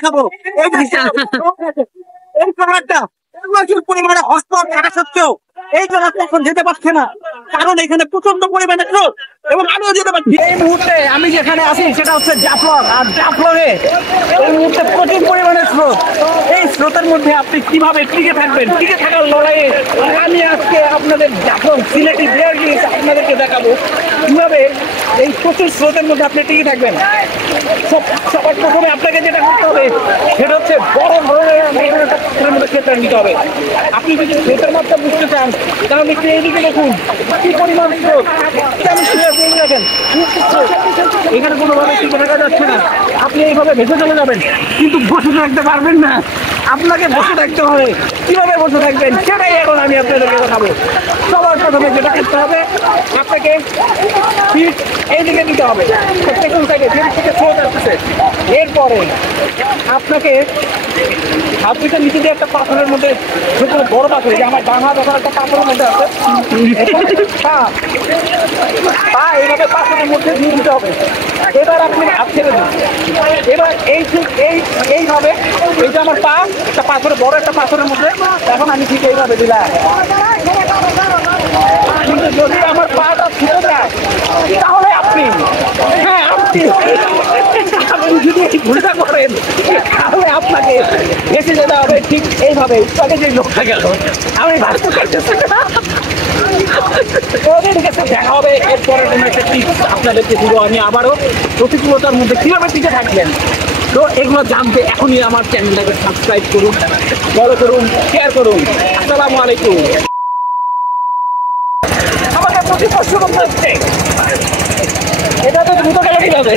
দেখাবো। এই পাহাড়টা প্রচুর পরিমাণে হসপট থাকা সত্ত্বেও এই জায়গাতে এখন যেতে পারছে না, কারণ এখানে প্রচন্ড পরিমাণে স্রোত এবং আমিও যেতে পারছি। এই মুহূর্তে আমি যেখানে আছি সেটা হচ্ছে জাফলং, আর জাফলংয়ে এই মুহূর্তে প্রচুর পরিমাণে স্রোত। এই স্রোতের মধ্যে আপনি কিভাবে টিকে থাকবেন, টিকে থাকার লড়াইয়ে আমি আজকে আপনাদের জাফলং সিলেটি বেয়ার গ্রিলস আপনাদেরকে দেখাবো কিভাবে এই প্রচুর স্রোতের মধ্যে আপনি টিকে থাকবেন। সবার প্রথমে আপনাকে যেটা করতে হবে সেটা হচ্ছে বড় ধরনের একটা পাথরের মধ্যে ক্ষেত্রে নিতে হবে। আপনি যদি স্রোতের মাত্রা বুঝতে চান তাহলে একটু এইদিকে দেখুন কি পরিমাণ স্রোত। দেখেন এখানে কোনোভাবে টিকে থাকা যাচ্ছে না, আপনি এইভাবে ভেসে চলে যাবেন, কিন্তু বসে থাকতে পারবেন না। আপনাকে বসে থাকতে হবে। কিভাবে বসে থাকবেন সেটাই এখন আমি আপনাদেরকে দেখাবো। সবার প্রথমে যেটা করতে হবে আপনাকে ফিট এইদিকে নিতে হবে, পেছন সাইডে যেদিক থেকে স্রোত আসতেছে। এরপরে আপনাকে হাত দুটো নিচে দিয়ে একটা পাথরের মধ্যে, বড় পাথর, যে আমার ডান হাত ওখানে একটা পাথরের মধ্যে আছে, পা এইভাবে পাথরের মধ্যে দিয়ে দিতে হবে। এবার আপনি হাত ছেড়ে দিন। এবার এইভাবে এই যে আমার পা একটা পাথরের, বড় একটা পাথরের মধ্যে, এখন আমি ঠিক এইভাবে দিলাম। কিন্তু যদি আমার পাটা ছুটে যায় তাহলে আপনি যদি ভুলটা করেন তাহলে আপনাকে বেঁচে যেতে হবে ঠিক এইভাবে। তাকে যে লোকটা গেল আমি ভাবতে পারতেছি না। ওদের কাছে দেখা হবে এরপরে কোনো একটা টিপস আপনাদেরকে দিব আমি আবারও, প্রতিকূলতার মধ্যে কিভাবে টিকে থাকবেন। তো এগুলো জানতে এখনই আমার চ্যানেলটাকে সাবস্ক্রাইব করুন, ফলো করুন, শেয়ার করুন। আসসালামু আলাইকুম। আমাকে প্রতি প্রশ্ন করতে হচ্ছে এটা তো দ্রুত গেলে কিভাবে।